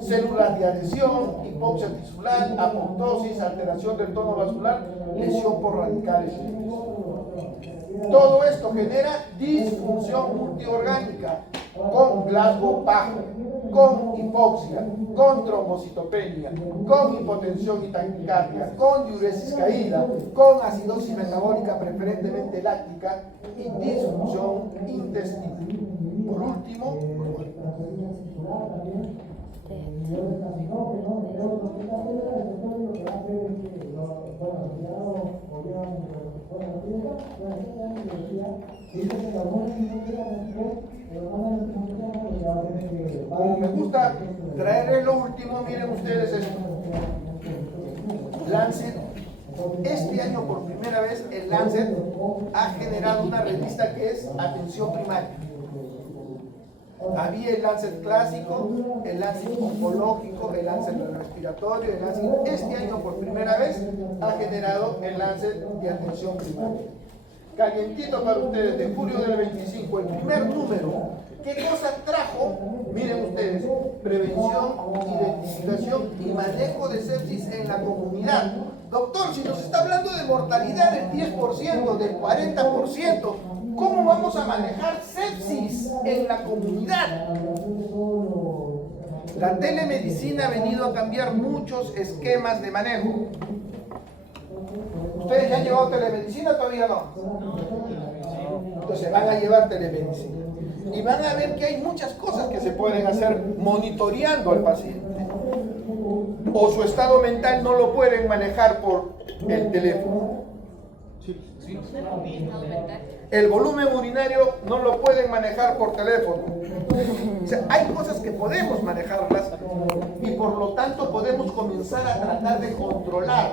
células de adhesión, hipoxia tisular, apoptosis, alteración del tono vascular, lesión por radicales libres. Todo esto genera disfunción multiorgánica, con Glasgow bajo, con hipoxia, con trombocitopenia, con hipotensión y taquicardia, con diuresis caída, con acidosis metabólica preferentemente láctica y disfunción intestinal. Por último, como me gusta traerles lo último, miren ustedes esto. Lancet, este año por primera vez el Lancet ha generado una revista que es atención primaria. Había el Lancet clásico, el Lancet oncológico, el Lancet respiratorio, el Lancet. Este año por primera vez ha generado el Lancet de atención primaria. Calientito para ustedes, de julio del 25, el primer número. ¿Qué cosa trajo? Miren ustedes, prevención, identificación y manejo de sepsis en la comunidad. Doctor, si nos está hablando de mortalidad del 10%, del 40%, ¿cómo vamos a manejar sepsis en la comunidad? La telemedicina ha venido a cambiar muchos esquemas de manejo. ¿Ustedes ya han llevado telemedicina o todavía no? Entonces van a llevar telemedicina. Y van a ver que hay muchas cosas que se pueden hacer monitoreando al paciente. O su estado mental no lo pueden manejar por el teléfono. El volumen urinario no lo pueden manejar por teléfono. O sea, hay cosas que podemos manejarlas y por lo tanto podemos comenzar a tratar de controlar.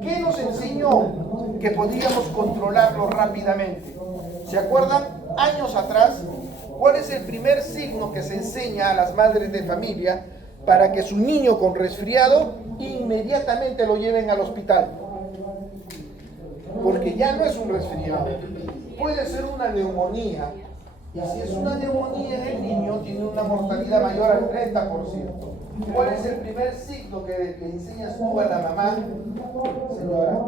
¿Qué nos enseñó? Que podíamos controlarlo rápidamente. ¿Se acuerdan? Años atrás, ¿cuál es el primer signo que se enseña a las madres de familia para que su niño con resfriado inmediatamente lo lleven al hospital? Porque ya no es un resfriado, puede ser una neumonía. Y si es una neumonía en el niño, tiene una mortalidad mayor al 30%. ¿Cuál es el primer signo que le enseñas tú a la mamá? Señora,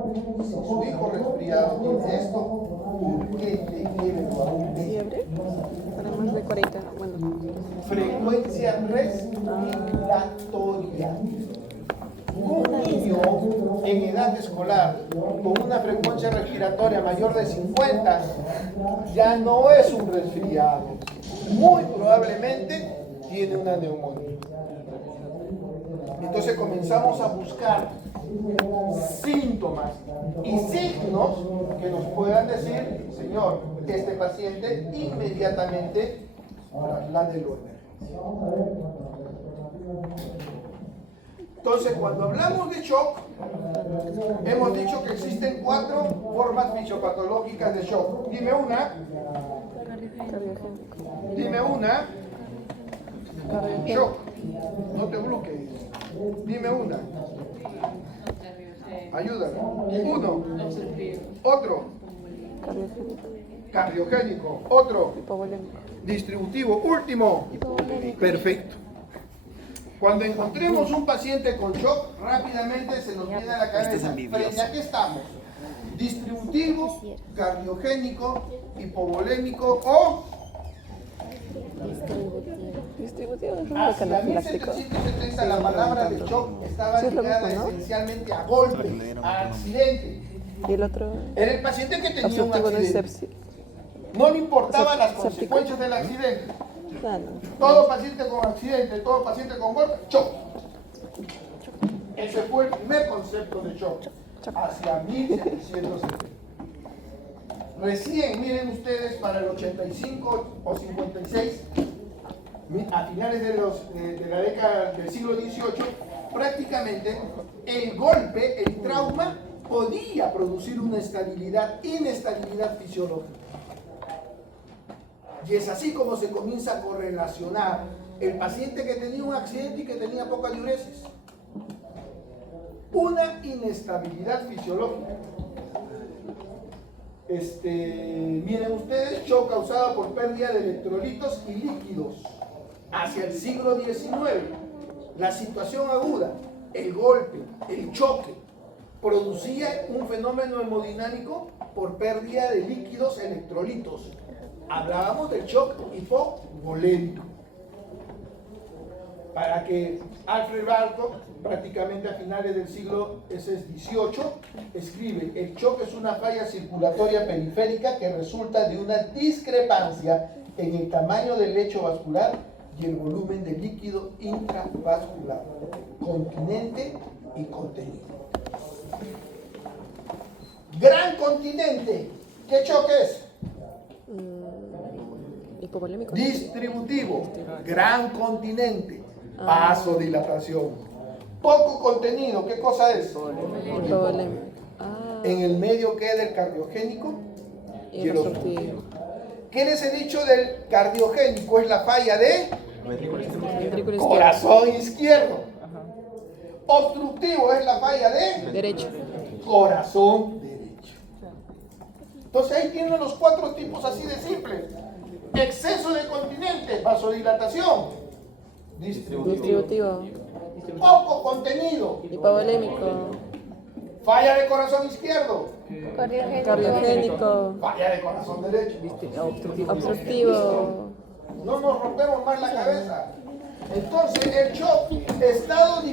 si su hijo resfriado tiene esto, urgente, ¿Fiebre? Para más de 40, bueno. frecuencia respiratoria. Un niño en edad escolar con una frecuencia respiratoria mayor de 50 ya no es un resfriado. Muy probablemente tiene una neumonía. Entonces comenzamos a buscar síntomas y signos que nos puedan decir, señor, este paciente inmediatamente trasládelo a emergencia. Entonces, cuando hablamos de shock, hemos dicho que existen 4 formas fisiopatológicas de shock. Dime una. Dime una. Shock. No te bloquees. Dime una. Ayúdame. Uno. Otro. Cardiogénico. Otro. Distributivo. Último. Perfecto. Cuando encontremos un paciente con shock, rápidamente se nos viene a la cabeza, ¿frente a qué estamos? Distributivo, cardiogénico, hipovolémico o... Distributivo es un hacia mecanoplástico. 1770 la palabra de shock estaba ligada esencialmente a golpe, a accidente. Y el otro... Era el paciente que tenía un Obstructivo no es accidente. sepsis. No le importaban las consecuencias del accidente. Todo paciente con accidente, todo paciente con golpe, shock. Ese fue el primer concepto de shock, hacia 1770. Recién, miren ustedes, para el 85 o 56, a finales de la década del siglo XVIII, prácticamente el golpe, el trauma, podía producir una inestabilidad fisiológica. Y es así como se comienza a correlacionar el paciente que tenía un accidente y que tenía poca diuresis. Una inestabilidad fisiológica. Miren ustedes, shock causado por pérdida de electrolitos y líquidos. hacia el siglo XIX, la situación aguda, el golpe, el choque, producía un fenómeno hemodinámico por pérdida de líquidos electrolitos. Hablábamos del shock hipovolémico. Para que Alfred Bartok, prácticamente a finales del siglo XVIII, escribe: el shock es una falla circulatoria periférica que resulta de una discrepancia en el tamaño del lecho vascular y el volumen de líquido intravascular, continente y contenido. Gran continente, ¿qué shock es? Hipovolémico. Distributivo, gran continente, vasodilatación. Poco contenido, ¿qué cosa es? Hipovolémico. En el medio queda el cardiogénico Y el obstructivo. ¿Qué les he dicho del cardiogénico? Es la falla de Ventrículo izquierdo. corazón izquierdo. Obstructivo es la falla de Derecho. corazón derecho. Entonces ahí tienen los 4 tipos así de simples. Exceso de continente, vasodilatación, Distributivo. poco contenido, Hipovolémico. falla de corazón izquierdo, Cardiogénico. falla de corazón derecho. Obstructivo. No nos rompemos más la cabeza. Entonces el shock, estado de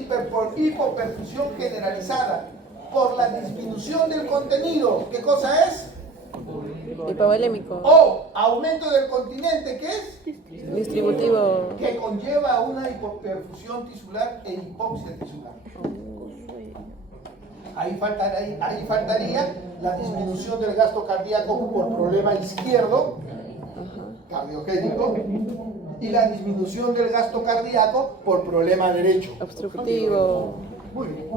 hipoperfusión generalizada por la disminución del contenido, ¿qué cosa es? Hipovolémico. O aumento del continente, ¿qué es? Distributivo. Que conlleva a una hipoperfusión tisular e hipoxia tisular. Ahí faltaría la disminución del gasto cardíaco por problema izquierdo, cardiogénico, y la disminución del gasto cardíaco por problema derecho. Obstructivo. Muy bien.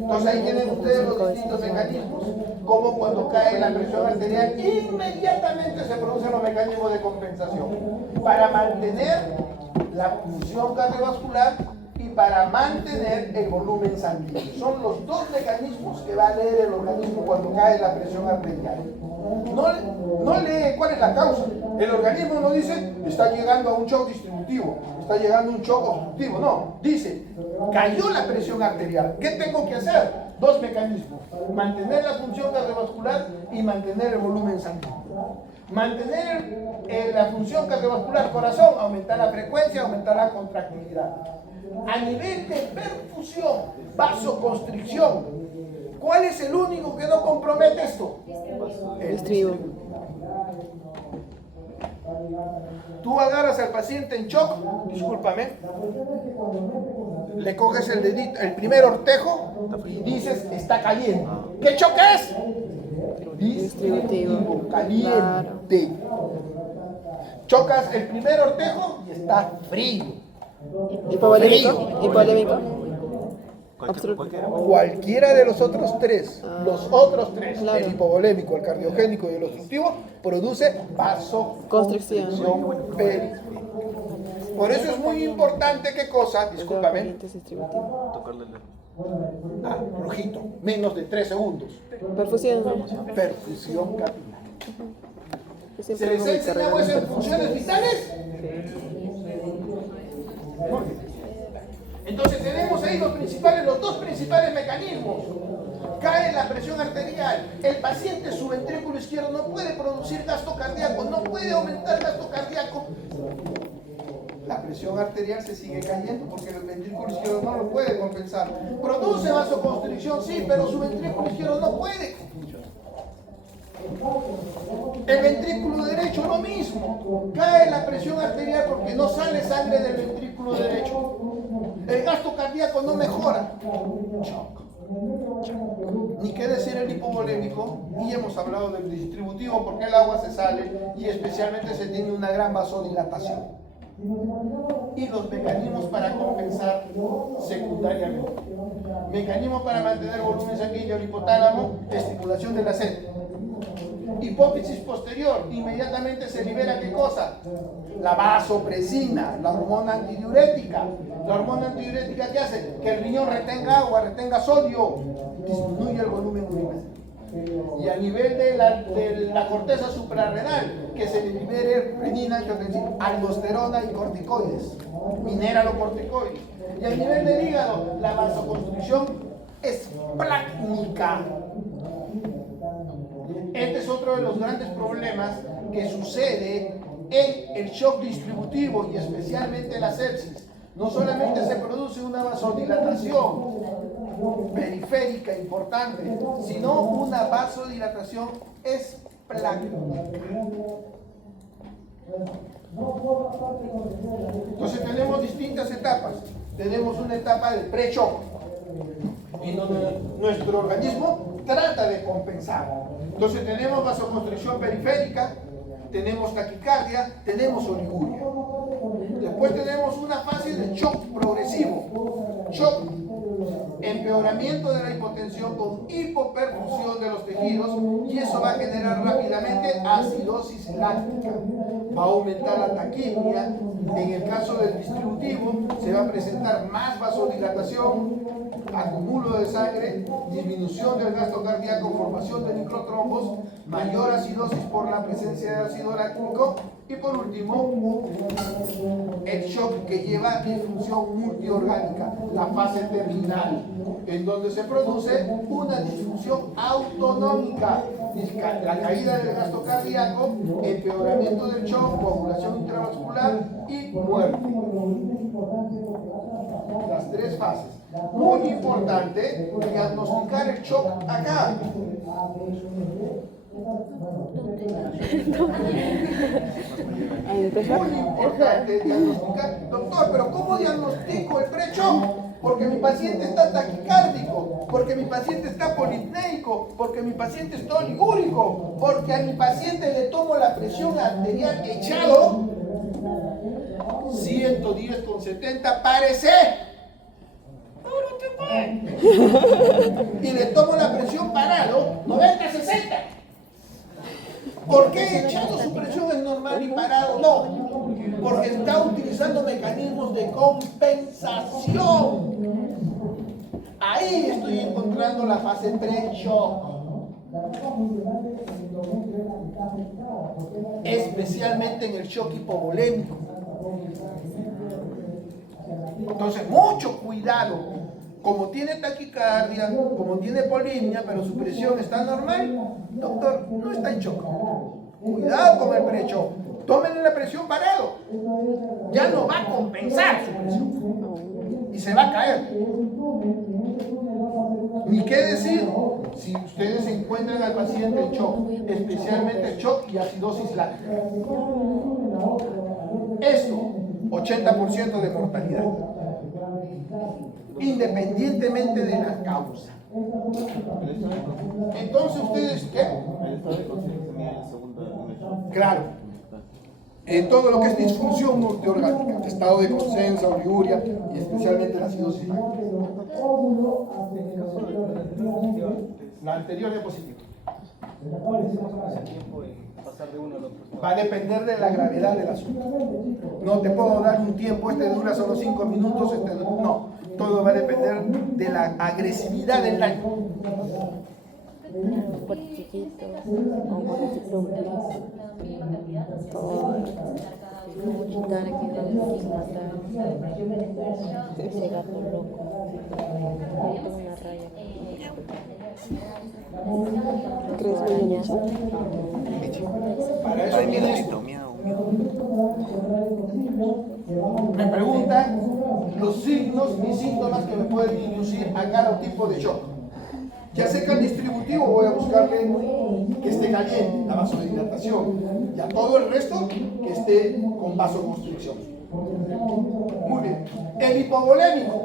Entonces ahí tienen ustedes los distintos mecanismos, como cuando cae la presión arterial, inmediatamente se producen los mecanismos de compensación para mantener la función cardiovascular y para mantener el volumen sanguíneo. Son los 2 mecanismos que va a leer el organismo cuando cae la presión arterial. No lee cuál es la causa. El organismo no dice, está llegando a un shock distributivo, está llegando a un shock obstructivo. No, dice, cayó la presión arterial. ¿Qué tengo que hacer? 2 mecanismos. Mantener la función cardiovascular y mantener el volumen sanguíneo. Mantener la función cardiovascular, corazón, aumentar la frecuencia, aumentar la contractilidad. A nivel de perfusión, vasoconstricción, ¿cuál es el único que no compromete esto? El Distributivo. Tú agarras al paciente en shock, discúlpame, le coges el dedito, el primer ortejo y dices, está caliente. ¿Qué shock es? Distributivo. Caliente. Chocas el primer ortejo y está frío. Hipovolémico. Hipovolémico. Obstructivo. Cualquiera de los otros 3, Claro. el hipovolémico, el cardiogénico y el obstructivo, produce vasoconstricción periférica. Por eso es muy importante, ¿qué cosa? Discúlpame. Distributivo. Rojito, menos de 3 segundos. Perfusión. Perfusión capilar. Yo ¿Se siempre les hago ha mi enseñado carrera. eso en funciones vitales? Muy bien. Entonces tenemos ahí los 2 principales mecanismos. Cae la presión arterial. El paciente, su ventrículo izquierdo no puede producir gasto cardíaco, no puede aumentar gasto cardíaco. La presión arterial se sigue cayendo porque el ventrículo izquierdo no lo puede compensar. Produce vasoconstricción, sí, pero su ventrículo izquierdo no puede. El ventrículo derecho lo mismo. Cae la presión arterial porque no sale sangre del ventrículo derecho. El gasto cardíaco no mejora. Ni qué decir el hipovolémico, y hemos hablado del distributivo porque el agua se sale y especialmente se tiene una gran vasodilatación. Y los mecanismos para compensar secundariamente. Mecanismo para mantener volumen sanguíneo, el hipotálamo, estimulación de la sed. Hipófisis posterior, inmediatamente se libera ¿qué cosa? La vasopresina, la hormona antidiurética. La hormona antidiurética ¿qué hace? Que el riñón retenga agua, retenga sodio, disminuye el volumen urinario. Y a nivel de la corteza suprarrenal, que se libere renina, aldosterona y corticoides, mineralocorticoides. Y a nivel del hígado, la vasoconstricción esplácnica. Este es otro de los grandes problemas que sucede en el shock distributivo y especialmente la sepsis. No solamente se produce una vasodilatación periférica importante, sino una vasodilatación esplácnica. Entonces tenemos distintas etapas. Tenemos una etapa de pre-shock, en donde nuestro organismo trata de compensar. Entonces tenemos vasoconstricción periférica, tenemos taquicardia, tenemos oliguria. Después tenemos una fase de shock progresivo. Shock, empeoramiento de la hipotensión con hipoperfusión de los tejidos, y eso va a generar rápidamente acidosis láctica. Va a aumentar la taquimia. En el caso del distributivo se va a presentar más vasodilatación, acumulo de sangre, disminución del gasto cardíaco, formación de microtrombos, mayor acidosis por la presencia de ácido láctico y por último el shock que lleva disfunción multiorgánica, la fase terminal, en donde se produce una disfunción autonómica, la caída del gasto cardíaco, empeoramiento del shock, coagulación intravascular y muerte. Las tres fases. Muy importante diagnosticar el shock acá. Muy importante diagnosticar. Doctor, pero ¿cómo diagnostico el pre-shock? Porque mi paciente está taquicárdico, porque mi paciente está polipneico, porque mi paciente está oligúrico, porque a mi paciente le tomo la presión arterial echado 110/70, parece. Y le tomo la presión parado 90/60. ¿Por qué echado su presión es normal y parado no? Porque está utilizando mecanismos de compensación. Ahí estoy encontrando la fase pre-shock. Especialmente en el shock hipovolémico. Entonces, mucho cuidado. Como tiene taquicardia, como tiene polimia, pero su presión está normal, doctor, no está en shock. Cuidado con el pre-shock. Tómenle la presión parado. Ya no va a compensar su presión. Y se va a caer. Ni qué decir si ustedes encuentran al paciente en shock, especialmente shock y acidosis láctica. Esto, 80% de mortalidad. Independientemente de la causa. Entonces ustedes, ¿qué? Claro. En todo lo que es disfunción multiorgánica, estado de conciencia, oliguria y especialmente la acidosis láctica. La anterior diapositiva. Va a depender de la gravedad del asunto. No te puedo dar un tiempo, este dura solo 5 minutos, este no. Todo va a depender de la agresividad del daño. Por chiquito, o por quitar aquí ese gato loco. Tengo una raya. ¿Crees que Para eso tienes. Me preguntan los signos y síntomas que me pueden inducir a cada tipo de shock. Ya sé que al distributivo voy a buscarle que esté caliente, la vasodilatación, y a todo el resto que esté con vasoconstricción. Muy bien. El hipovolémico.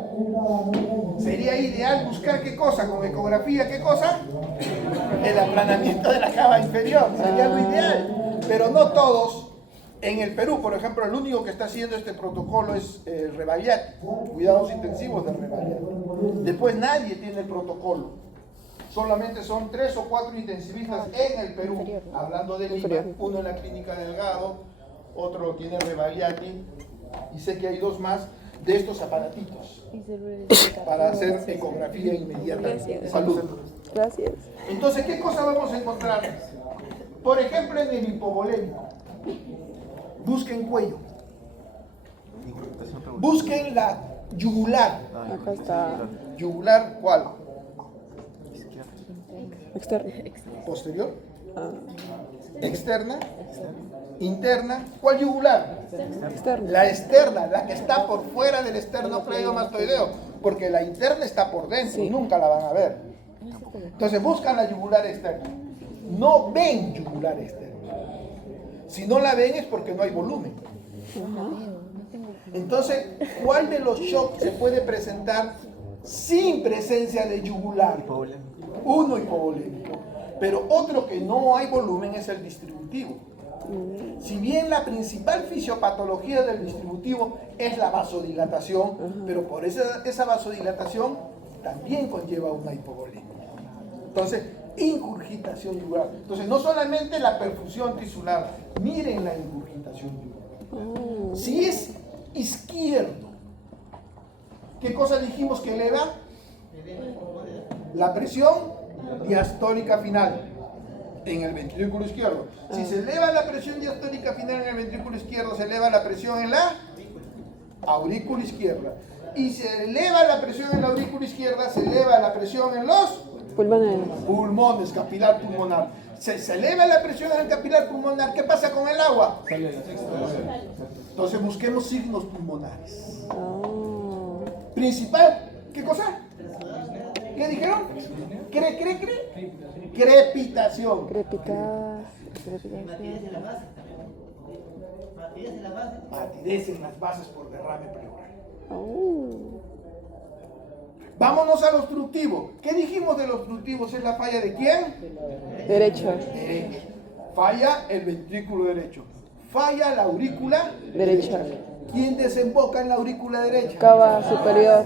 Sería ideal buscar qué cosa, con ecografía, ¿qué cosa? El aplanamiento de la cava inferior. Sería lo ideal. Pero no todos. En el Perú, por ejemplo, el único que está haciendo este protocolo es Rebagliati, cuidados intensivos de Rebagliati. Después nadie tiene el protocolo. Solamente son 3 o 4 intensivistas en el Perú, hablando de Lima, uno en la Clínica Delgado, otro lo tiene Rebagliati, y sé que hay 2 más de estos aparatitos para hacer ecografía inmediata. Salud. Gracias. Entonces, ¿qué cosa vamos a encontrar? Por ejemplo, en el hipovolémico, busquen cuello, busquen la yugular. Acá está. ¿Yugular cuál? Externo. ¿Posterior? Ah, ¿Externa? ¿Interna? ¿Cuál yugular? externo. La externa, la que está por fuera del esternocleidomastoideo, porque la interna está por dentro, Sí. nunca la van a ver. Entonces buscan la yugular externa. No ven yugular externa. Si no la ven es porque no hay volumen. Entonces, ¿cuál de los shocks se puede presentar sin presencia de yugular? Uno hipovolémico. Pero otro que no hay volumen es el distributivo. Si bien la principal fisiopatología del distributivo es la vasodilatación, pero por esa vasodilatación también conlleva una hipovolemia. Entonces, ingurgitación yugular. Entonces, no solamente la perfusión tisular, miren la ingurgitación yugular. Si es izquierdo, ¿qué cosa dijimos que eleva? La presión diastólica final en el ventrículo izquierdo. Si se eleva la presión diastólica final en el ventrículo izquierdo, se eleva la presión en la aurícula izquierda. Y se eleva la presión en la aurícula izquierda, se eleva la presión en los Pulmonares. pulmones, capilar pulmonar. Se eleva la presión en el capilar pulmonar. ¿Qué pasa con el agua? Entonces busquemos signos pulmonares. Ah, Principal, ¿qué cosa? ¿Qué dijeron? Crepitación. crepitar. Patidez en las bases por derrame pleural. Oh. Vámonos al obstructivo. ¿Qué dijimos del obstructivo? ¿Es la falla de quién? Derecho. Derecho. Falla el ventrículo derecho. Falla la aurícula Derecha. ¿Quién desemboca en la aurícula derecha? Cava superior.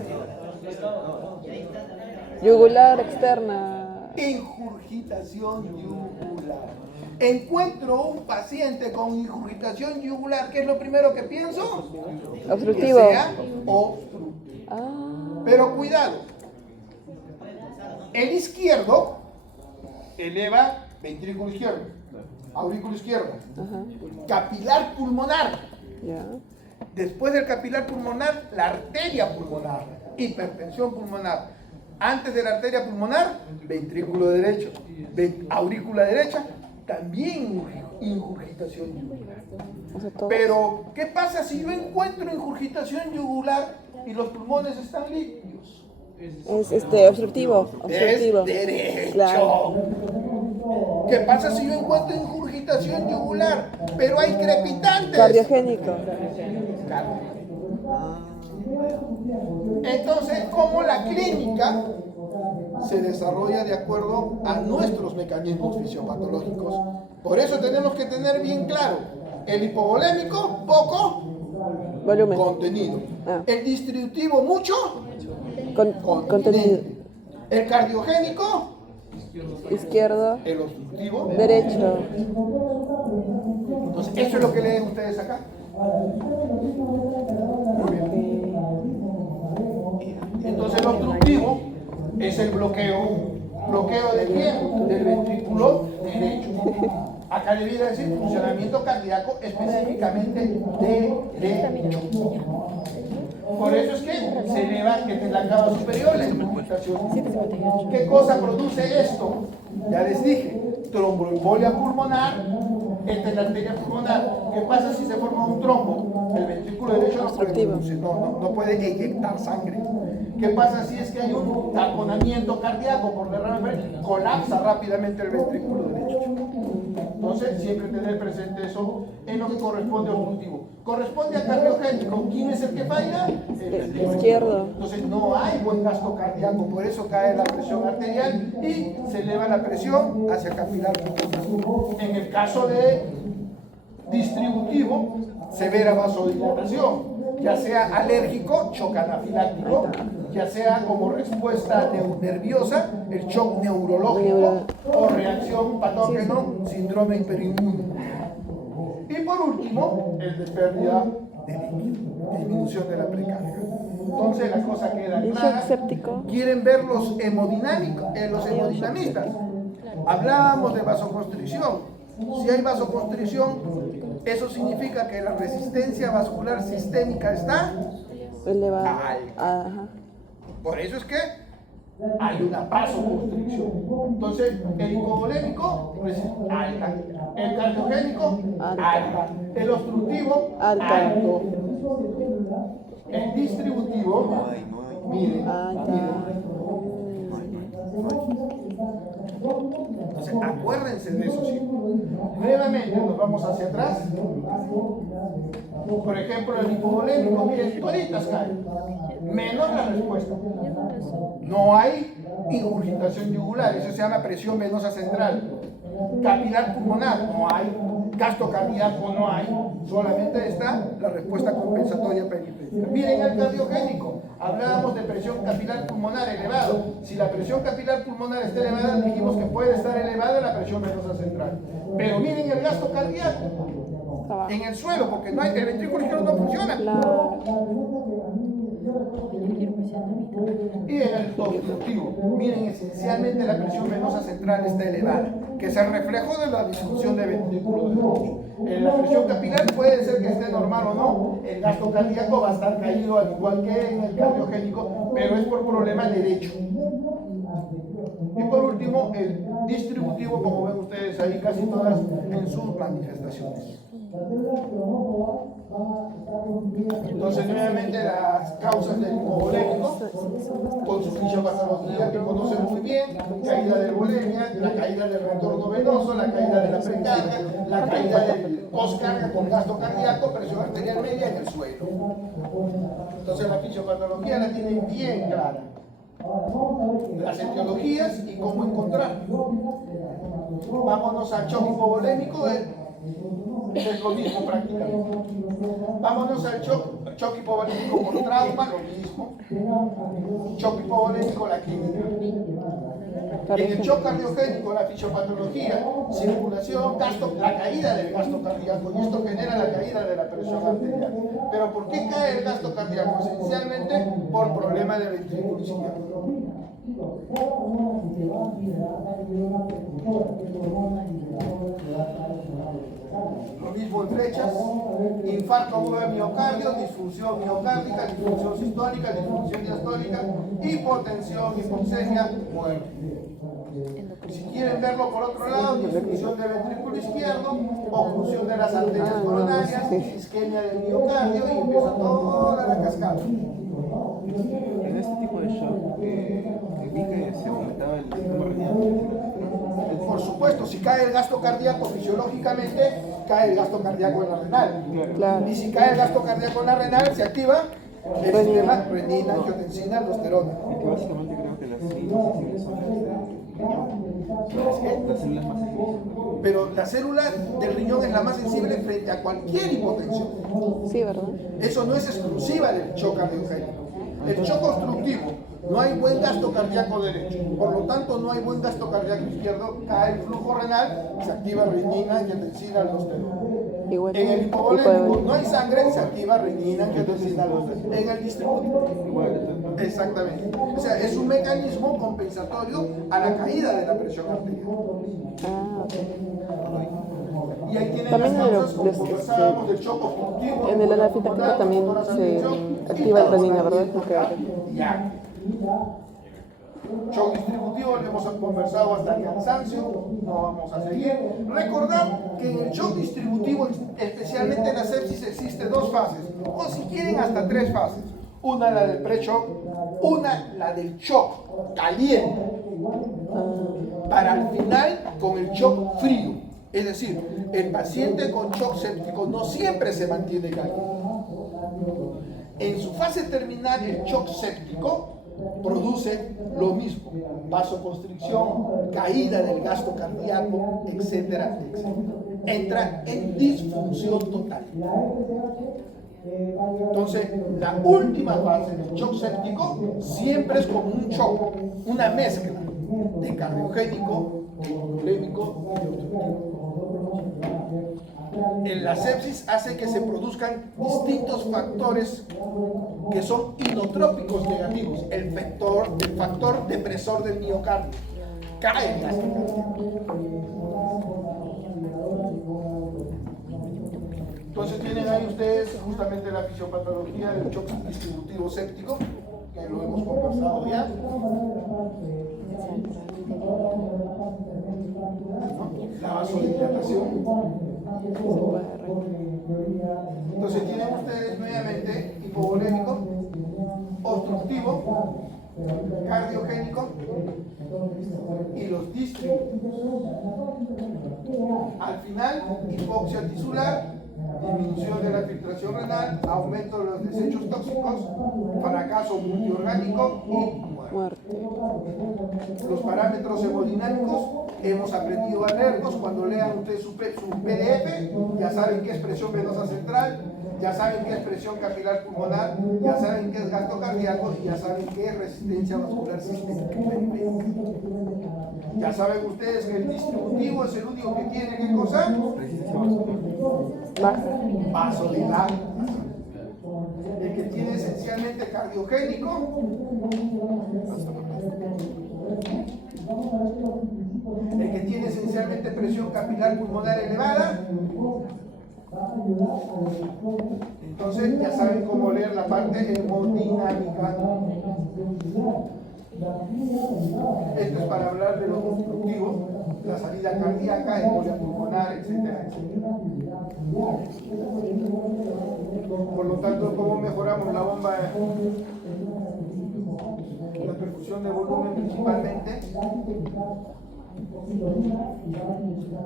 Yugular externa. Ingurgitación yugular. Encuentro un paciente con ingurgitación yugular. ¿Qué es lo primero que pienso? Obstructivo. Que sea obstructivo. Ah, Pero cuidado. El izquierdo eleva ventrículo izquierdo, aurícula izquierda, ajá. capilar pulmonar. Ya. Después del capilar pulmonar, la arteria pulmonar, hipertensión pulmonar. Antes de la arteria pulmonar, ventrículo derecho, aurícula derecha, también ingurgitación yugular. O sea, todo. Pero, ¿qué pasa si yo encuentro ingurgitación yugular y los pulmones están limpios? Es obstructivo. Obstructivo. Es derecho. Claro. ¿Qué pasa si yo encuentro ingurgitación yugular, pero hay crepitantes? Cardiogénico. Entonces, ¿cómo la clínica se desarrolla de acuerdo a nuestros mecanismos fisiopatológicos? Por eso tenemos que tener bien claro, el hipovolémico, poco Volumen. contenido. Ah. El distributivo, mucho Contenido. continente. El cardiogénico, Izquierdo. el obstructivo. Derecho. Entonces, eso es lo que leen ustedes acá. Muy bien. Entonces, el obstructivo es el bloqueo. ¿Bloqueo de quién? Del ventrículo derecho. Acá debiera decir funcionamiento cardíaco específicamente derecho. Por eso es que se eleva en la cava superior la ingurgitación. ¿Qué cosa produce esto? Ya les dije, tromboembolia pulmonar, esta es la arteria pulmonar. ¿Qué pasa si se forma un trombo? El ventrículo derecho no puede producir, no puede eyectar sangre. ¿Qué pasa si es que hay un taponamiento cardíaco por derrame? Colapsa rápidamente el ventrículo derecho. Entonces, siempre tener presente eso en lo que corresponde a obstructivo. Corresponde a cardiogénico. ¿Quién es el que falla? El Izquierdo. Entonces, no hay buen gasto cardíaco, por eso cae la presión arterial y se eleva la presión hacia el capilar pulmonar. En el caso de distributivo, severa vasodilatación, ya sea alérgico, shock anafiláctico, ya sea como respuesta nerviosa, el shock neurológico, o reacción patógeno, síndrome hiperinmune. Y por último, el de pérdida de líquido, disminución de la precarga. Entonces, Entonces la cosa queda ¿Y shock clara. séptico? Quieren ver los hemodinámicos, los hemodinamistas. Hablábamos de vasoconstricción. Si hay vasoconstricción, eso significa que la resistencia vascular sistémica está Elevado. alta. Ajá. Por eso es que hay una vasoconstricción. Entonces, el hipovolémico, pues, alta. El cardiogénico, alta. El obstructivo, Alta. alto. El distributivo, miren, Alta. Entonces, acuérdense de eso, sí. Nuevamente nos vamos hacia atrás. Por ejemplo, el hipovolémico, miren, toditas caen. Menos la respuesta. No hay ingurgitación yugular, eso se llama presión venosa central. Capilar pulmonar, no hay. Gasto cardíaco, no hay. Solamente está la respuesta compensatoria periférica. Miren el cardiogénico. Hablábamos de presión capilar pulmonar elevado. Si la presión capilar pulmonar está elevada, dijimos que puede estar elevada la presión venosa central. Pero miren el gasto cardíaco Abajo. en el suelo, porque no hay, el ventrículo izquierdo no funciona. Claro. Y en el obstructivo, miren, esencialmente la presión venosa central está elevada, que es el reflejo de la disfunción de ventrículo derecho. La presión capilar puede ser que esté normal o no, el gasto cardíaco va a estar caído al igual que en el cardiogénico, pero es por problema derecho. Y por último, el distributivo, como ven ustedes ahí, casi todas en sus manifestaciones. Entonces, nuevamente, las causas del hipovolémico, con su fisiopatología que conocen muy bien: caída de bulimia, la caída del retorno venoso, la caída de la precarga, la caída del postcarga con gasto cardíaco, presión arterial media en el suelo. Entonces, la fisiopatología la tienen bien clara. Las etiologías y cómo encontrar. Vámonos al shock hipovolémico, es lo mismo prácticamente. Vámonos al shock hipovolémico por trauma, lo mismo. Shock hipovolémico, la clínica. En el shock cardiogénico, la fisiopatología, circulación, gasto, la caída del gasto cardíaco, y esto genera la caída de la presión arterial. Pero ¿por qué cae el gasto cardíaco? Esencialmente por problema de ventrículo izquierdo. Lo mismo en flechas: infarto agudo de miocardio, disfunción miocárdica, disfunción sistólica, disfunción diastólica, hipotensión, hipoxemia, muerte. Si quieren verlo por otro lado, disfunción del ventrículo izquierdo, oclusión de las arterias coronarias, isquemia del miocardio, y empieza toda la cascada. En este tipo de shock, vi que se aumentaba el sistema renal. Por supuesto, si cae el gasto cardíaco fisiológicamente, cae el gasto cardíaco en la renal. Claro. Y si cae el gasto cardíaco en la renal, se activa el sistema renina, angiotensina, aldosterona. Y que básicamente creo que las células más sensibles son las del riñón. Las células más sensibles. Pero la célula del riñón es la más sensible frente a cualquier hipotensión. Sí, ¿verdad? Eso no es exclusiva del shock cardiogénico. El shock obstructivo, no hay buen gasto cardíaco derecho, por lo tanto no hay buen gasto cardíaco izquierdo, cae el flujo renal, se activa renina, angiotensina, aldosterona. Igual. En el hipovolémico no hay sangre, se activa renina, angiotensina, aldosterona. En el distributivo, exactamente. O sea, es un mecanismo compensatorio a la caída de la presión arterial. Ah, ok. Y ahí tienen También las en causas, como el- conversábamos, del shock obstructivo. En el anafiláctico también se activa el renina, ¿verdad? Ya. Shock distributivo, lo hemos conversado hasta el cansancio, no vamos a seguir. Recordad que en el shock distributivo, especialmente en la sepsis, existe dos fases, o si quieren hasta tres fases. Una la del pre-shock, una la del shock caliente, para al final con el shock frío. Es decir, el paciente con shock séptico no siempre se mantiene caliente. En su fase terminal, el shock séptico produce lo mismo: vasoconstricción, caída del gasto cardíaco, etcétera, etcétera. Entra en disfunción total. Entonces, la última fase del shock séptico siempre es como un shock, una mezcla de cardiogénico, de hipovolémico y de obstructivo. En la sepsis hace que se produzcan distintos factores que son inotrópicos negativos. El factor depresor del miocardio. Cae el gasto cardíaco. Entonces tienen ahí ustedes justamente la fisiopatología del shock distributivo séptico, que lo hemos conversado ya. La vasodilatación. Entonces tienen ustedes nuevamente hipovolémico, obstructivo, cardiogénico y los distributivos. Al final, hipoxia tisular, disminución de la filtración renal, aumento de los desechos tóxicos, fracaso multiorgánico y muerte. Los parámetros hemodinámicos hemos aprendido a leerlos. Cuando lean ustedes su PDF, ya saben qué es presión venosa central, ya saben qué es presión capilar pulmonar, ya saben qué es gasto cardíaco y ya saben qué es resistencia vascular sistémica. Ya saben ustedes que el distributivo es el único que tiene ¿qué cosa? Vasodilatación. El que tiene esencialmente cardiogénico, el que tiene esencialmente presión capilar pulmonar elevada. Entonces ya saben cómo leer la parte hemodinámica. Esto es para hablar de los obstructivos, la salida cardíaca, embolia pulmonar, etcétera, etcétera. Por lo tanto, ¿cómo mejoramos la bomba? La perfusión de volumen principalmente.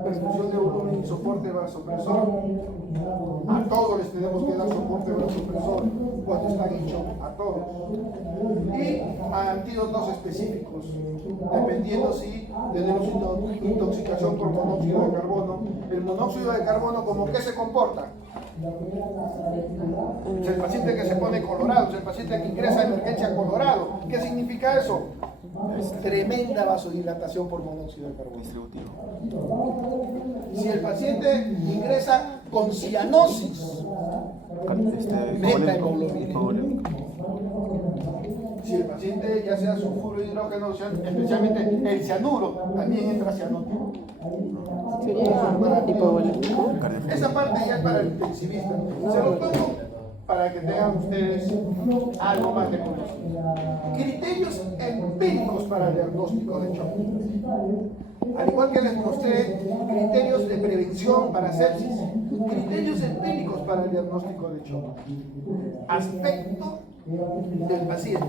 Perfusión de volumen y soporte vasopresor. A todos les tenemos que dar soporte vasopresor cuando están en shock, a todos. Y a antídotos específicos, dependiendo si tenemos intoxicación por monóxido de carbono. El monóxido de carbono, ¿cómo que se comporta? Es el paciente que se pone colorado, es el paciente que ingresa a emergencia colorado. ¿Qué significa eso? Tremenda vasodilatación por monóxido de carbono. Si el paciente ingresa con cianosis, meta hemoglobina. Si el paciente ya sea sulfuro hidrógeno, especialmente el cianuro, también entra cianótico. Sería hipovolémico. Esa parte ya es para el intensivista. Se lo pongo para que tengan ustedes algo más de conocimiento. Criterios empíricos para el diagnóstico de shock. Al igual que les mostré criterios de prevención para sepsis, criterios empíricos para el diagnóstico de shock. Aspecto del paciente.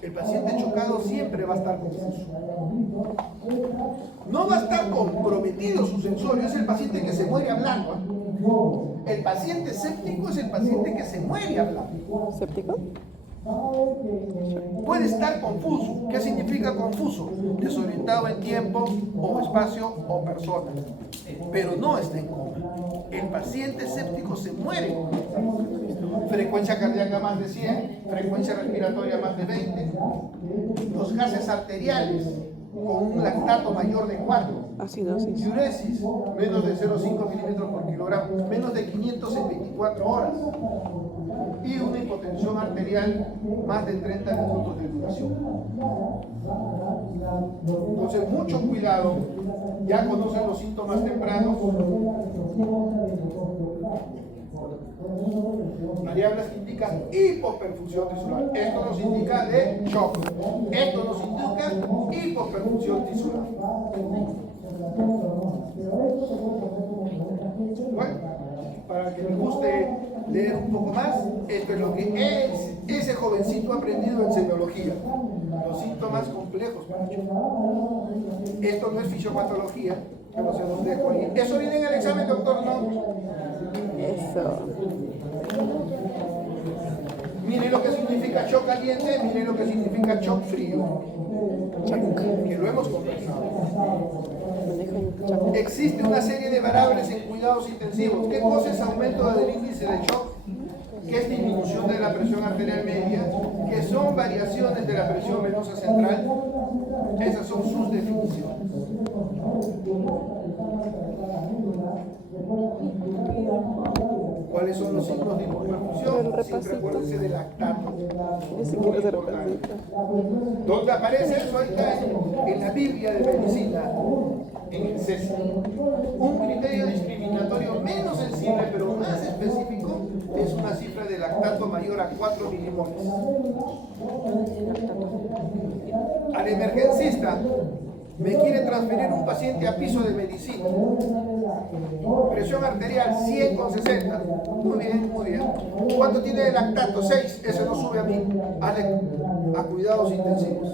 El paciente chocado siempre va a estar confuso. No va a estar comprometido su sensorio, es el paciente que se muere hablando. El paciente séptico es el paciente que se muere hablando. ¿Séptico? Puede estar confuso. ¿Qué significa confuso? Desorientado en tiempo o espacio o persona, pero no está en coma. El paciente séptico se muere. Frecuencia cardíaca más de 100, frecuencia respiratoria más de 20, los gases arteriales con un lactato mayor de 4, Acidosis. diuresis menos de 0,5 milímetros por kilogramo, menos de 500 en 24 horas y una hipotensión arterial más de 30 minutos de duración. Entonces, mucho cuidado, ya conocen los síntomas tempranos. Variables que indican hipoperfusión tisular. Esto nos indica de shock. Esto nos indica hipoperfusión tisular. Bueno, para que les guste leer un poco más, esto es lo que es ese jovencito aprendido en semiología. Los síntomas complejos para shock. Esto no es fisiopatología, pero se los dejo ahí. ¿Eso viene en el examen, doctor? No. Eso. Miren lo que significa shock caliente, miren lo que significa shock frío. Que lo hemos conversado. Existe una serie de variables en cuidados intensivos. ¿Qué cosa es aumento del índice de shock? ¿Qué es disminución de la presión arterial media? ¿Qué son variaciones de la presión venosa central? Esas son sus definiciones. ¿Cuáles son los signos de El hipoperfusión? Siempre repasito. acuérdense del lactato. Yo sí quiero hacer repasito. ¿Dónde aparece eso? Ahí está en la Biblia de Medicina, en el CESI. Un criterio discriminatorio menos sensible, pero más específico, es una cifra de lactato mayor a 4 milimoles. Al emergencista, me quiere transferir un paciente a piso de medicina. Presión arterial 100/60. Muy bien, muy bien. ¿Cuánto tiene de lactato? 6. Ese no sube a mí. Hazle a cuidados intensivos.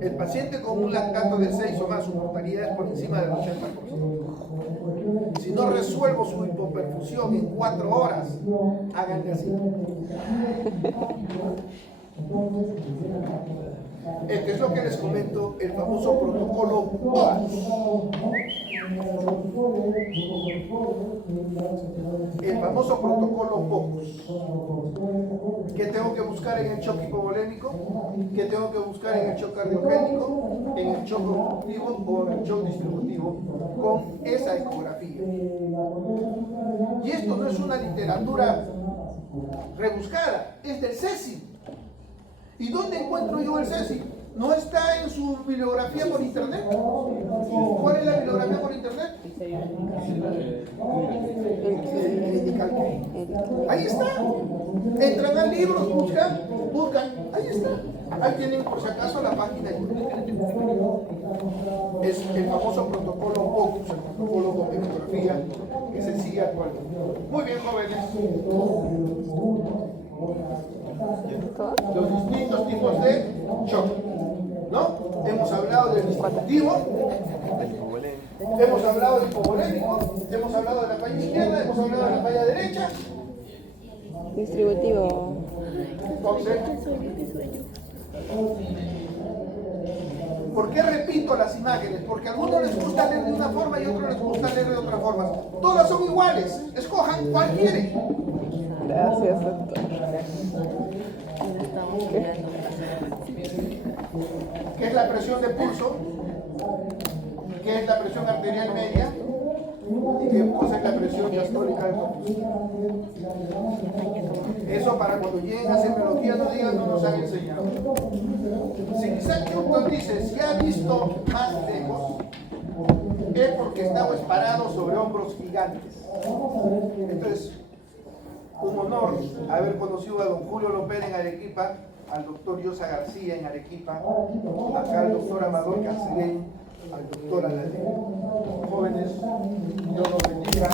El paciente con un lactato de 6 o más, su mortalidad es por encima del 80%. Si no resuelvo su hipoperfusión en 4 horas, háganle así. Este es lo que les comento, el famoso protocolo POCUS. El famoso protocolo POCUS. ¿Qué tengo que buscar en el shock hipovolémico? ¿Qué tengo que buscar en el shock cardiogénico? En el shock conductivo o en el shock distributivo con esa ecografía. Y esto no es una literatura rebuscada, es del CESI. ¿Y dónde encuentro yo el CESI? ¿No está en su bibliografía por internet? ¿Cuál es la bibliografía por internet? Ahí está. Entran al libro, buscan, ahí está. Ahí tienen por si acaso la página. Es el famoso protocolo POCUS, el protocolo con bibliografía que se sigue actualmente. Muy bien, jóvenes. Los distintos tipos de shock, ¿no? Hemos hablado del distributivo, hemos hablado del hipovolémico, hemos hablado de la falla izquierda, hemos hablado de la falla derecha. Distributivo. Entonces, ¿por qué repito las imágenes? Porque a algunos les gusta leer de una forma y a otros les gusta leer de otra forma. Todas son iguales, escojan cuál quieren. Gracias, doctor. ¿Qué es la presión de pulso? ¿Qué es la presión arterial media? ¿Y qué cosa es la presión diastólica del pulso? Eso para cuando lleguen a semiología no digan no nos han enseñado. Si Isaac Newton dice si ha visto más lejos, es porque estamos parados sobre hombros gigantes. Entonces, un honor haber conocido a don Julio López en Arequipa, al doctor Yosa García en Arequipa, acá al doctor Amador Cancelén, al doctor Alalén. Jóvenes, Dios los bendiga.